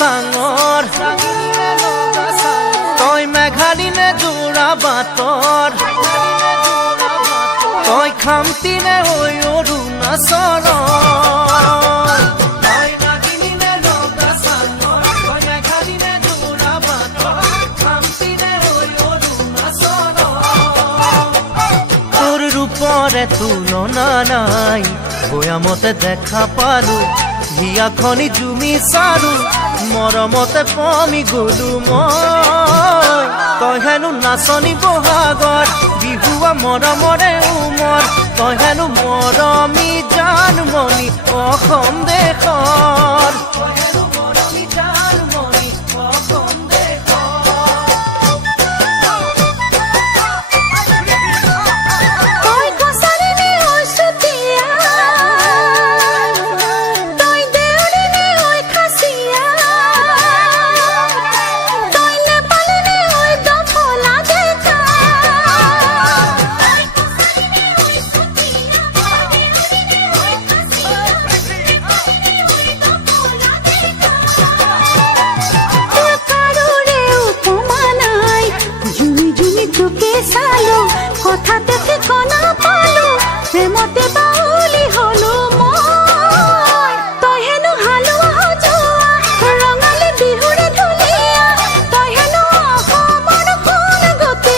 চাঙৰ তই মেঘালী নে যোৰা বাটৰ তই খামতি নে হৈ অৰুণাচলৰ তোৰ ৰূপৰে তুলনা নাই বয়ামতে দেখা পালো হিয়াখনি জুমি চালো মৰমতে পমি গলো মই তই হেনো নাচনি বহাগৰ বিহুৱা মৰমৰে উমৰ তই হেনো মৰমী জানমণি অসম দেশৰ কথাতে ঠিকনা পালো প্ৰেমতে বাউলি হলো মই তই হেনো হালোৱা সজোৱা ৰঙালী বিহুৰে ধুনীয়া তই হেনো অসমৰ কোন গতি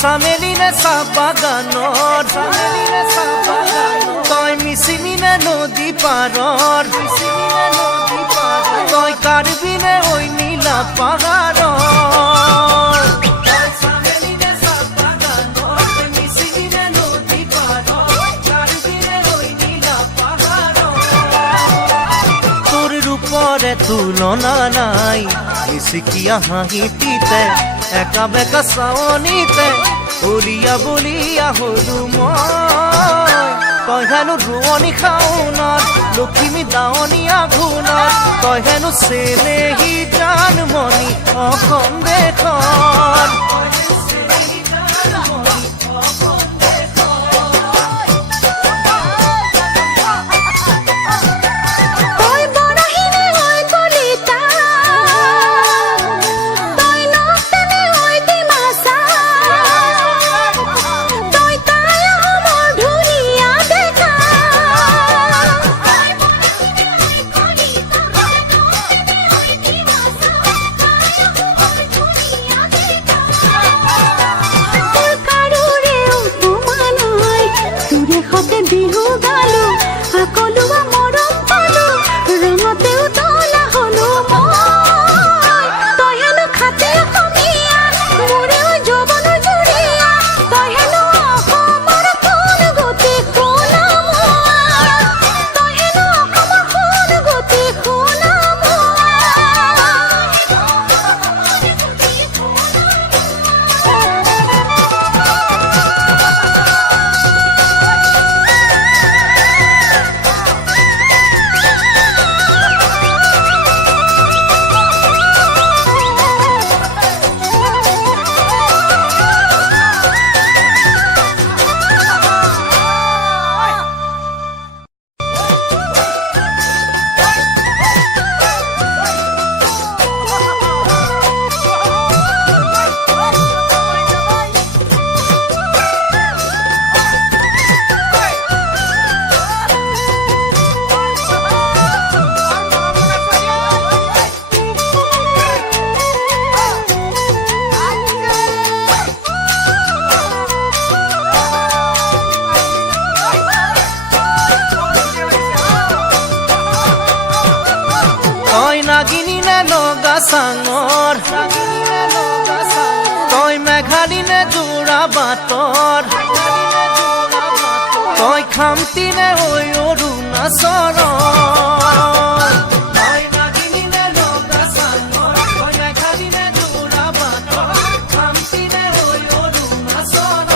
চামেলি নে চাহ বাগানৰ তই মিচিমি নে নদী পাৰৰ তই কাৰ্বি নে ঐ নীলা পাহাৰৰ তোৰ ৰূপৰে তুলনা নাই মিচিকিয়া হাঁহিটিতে একা বেকা চাৱনিতে উলিয়া বলিয়া হলো মই তই হেনো ৰোৱনী খাওনত লখিমী দাৱনী আঘোণত তই হেনো চেনেহী জানমণি অসম দেশৰ বিহু গালো সকলোৱা মৰম পালো ৰঙতে উতলা হলো মই তই হেনো খাতে অসমীয়া মোৰে যৌৱন জুৰিয়া তই হেনো অসমৰ কোন গতি তই হেনো অসমৰ কোন গতি নাগিনী নে নগা চাঙৰ তই খালি নে যোৰা বাটৰ তই খামতি নে ঐ অৰুণাচলৰ তই নাগিনি নে লগা চাঙৰ তই খালি নে যোৰা বাটৰ খামতি নে ঐ অৰুণাচলৰ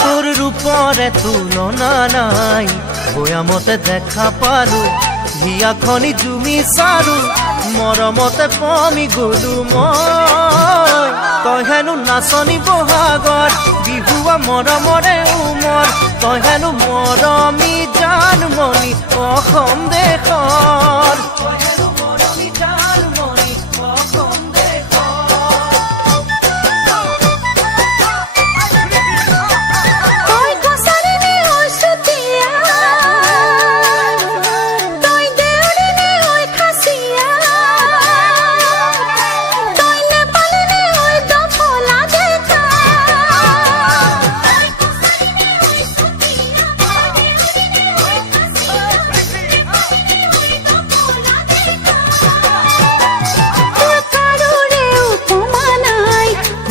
তোৰ ৰূপৰে তুলনা নাই বয়ামতে দেখা পালো হিয়াখনি জুমি চাৰো মৰমতে পমি গলো মই তই হেনো নাচনি বহাগৰ বিহুৱা মৰমৰে উমৰ তই হেনো মৰমী জানমণি অসম দেশৰ তই হেনো মৰমী জানমণি অসম তই কছাৰী নে ঐ চুতীয়া তই দেউৰী নে ঐ খাচীয়া তই নেপালী নে ঐ দফলা দেখা তোৰ কাৰোৰে উপমা নাই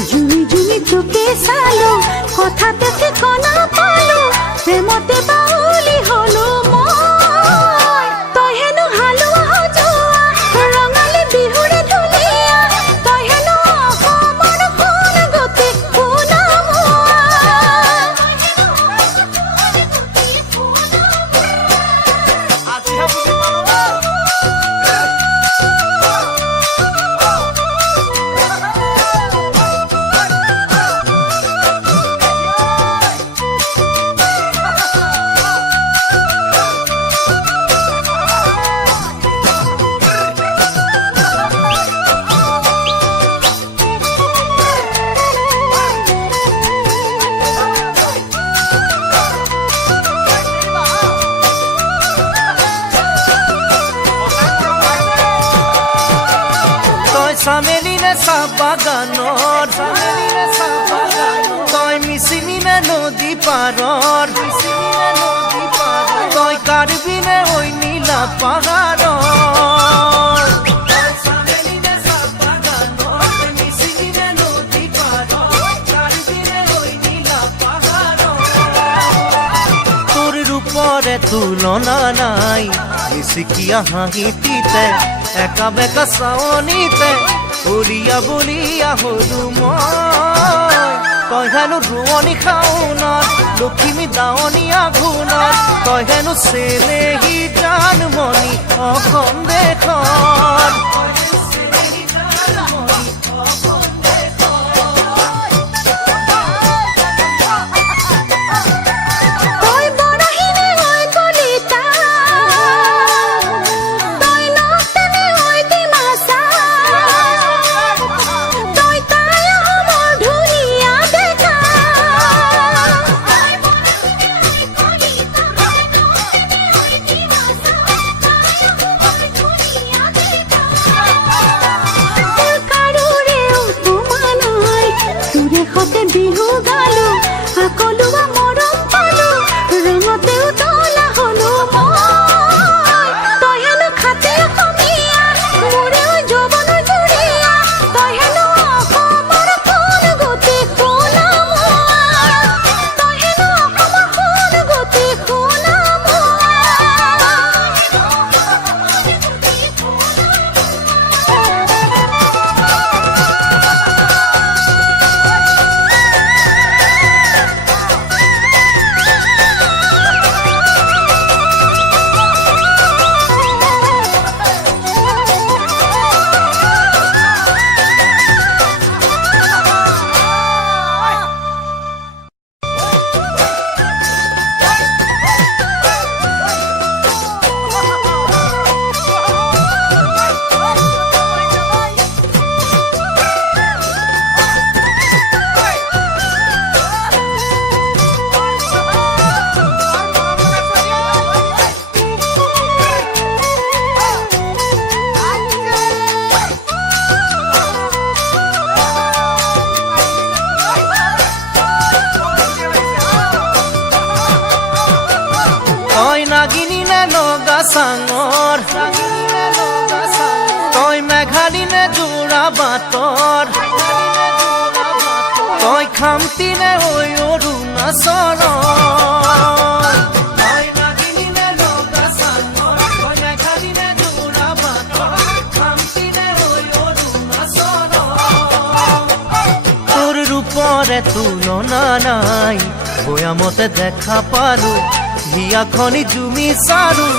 জুমি জুমি তোকে চালো কথাতে ঠিকনা পালো প্ৰেমতে বাউলি হলো মই তই হেনো হালোৱা সজোৱা ৰঙালী বিহুৰে ঢুলীয়া তই হেনো অসমৰ সোণ গতি তই চামেলি নে চাহ বাগানৰ তই মিচিমি নে নদী পাৰৰ তই কাৰ্বি নে ঐ নীলা পাহাৰৰ তই চামেলি নে চাহ বাগানৰ তই মিচিমি নে নদী পাৰৰ কাৰ্বি নে ঐ নীলা পাহাৰৰ তোৰ ৰূপৰে তুলনা নাই মিচিকিয়া হাঁহিটিতে একা বেকা চাৱনিতে উৰিয়া বলিয়া হলো মই তই হেনো ৰোৱনী খাওনত লখিমী দাৱনী আঘোণত তই হেনো চেনেহী জানমণি অসম দেশৰ তই বৰাহী নে ঐ কলিতা তই নক্তা নে ঐ ডিমাচা তই তাই অসমৰ ধুনীয়া দেখা নাচৰ তই নাগিনিলে লগা চানৰ কইনা খালিনে জোৰা বাটৰ খামটিনে হৈ অৰুণাচল তোৰ ৰূপৰে তুলনা নাই বয়ামতে দেখা পালো হিয়াখনি জুমি চাৰো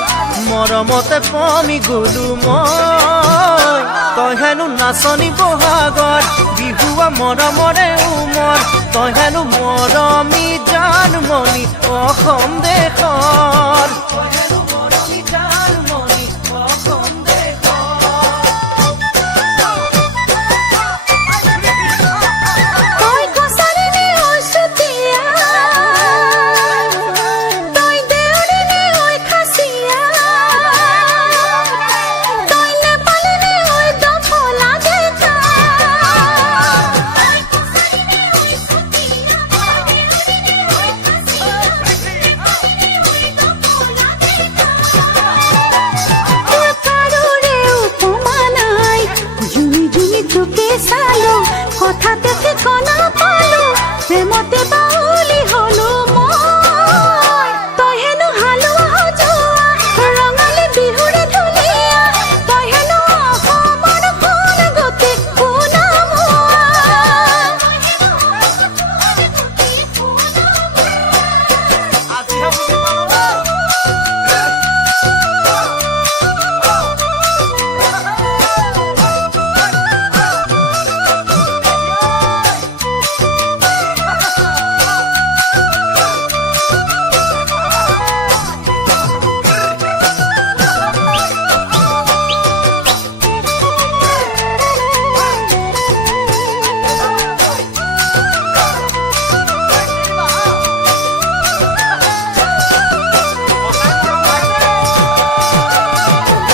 মৰমতে পমি গলো মই তই হেনো নাচনি বহাগত বিহুৱা মৰমৰে উমৰ তই হেনো মৰমী জানমণি অসম দেশৰ তই হেনো মৰমী জানমণি অসম তই কছাৰী নে ঐ চুতীয়া তই দেউৰী নে ঐ খাচীয়া তই নেপালী নে ঐ দফলা ডেকা তোৰ কাৰোৰে উপমা নাই জুমি জুমি চুকে চালো কথাতে ঠিকনা পালো প্ৰেমতে বাউলি হলো মই তই হেনো হালোৱা সজোৱা ৰঙালী বিহুৰে ধুনীয়া তই হেনো অসমৰ কোন গতি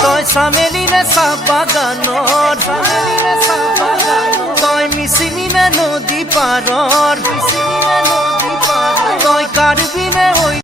তই চামেলি নে চাহ বাগানৰ তই মিচিমি নে নদী পাৰৰ তই কাৰ্বি নে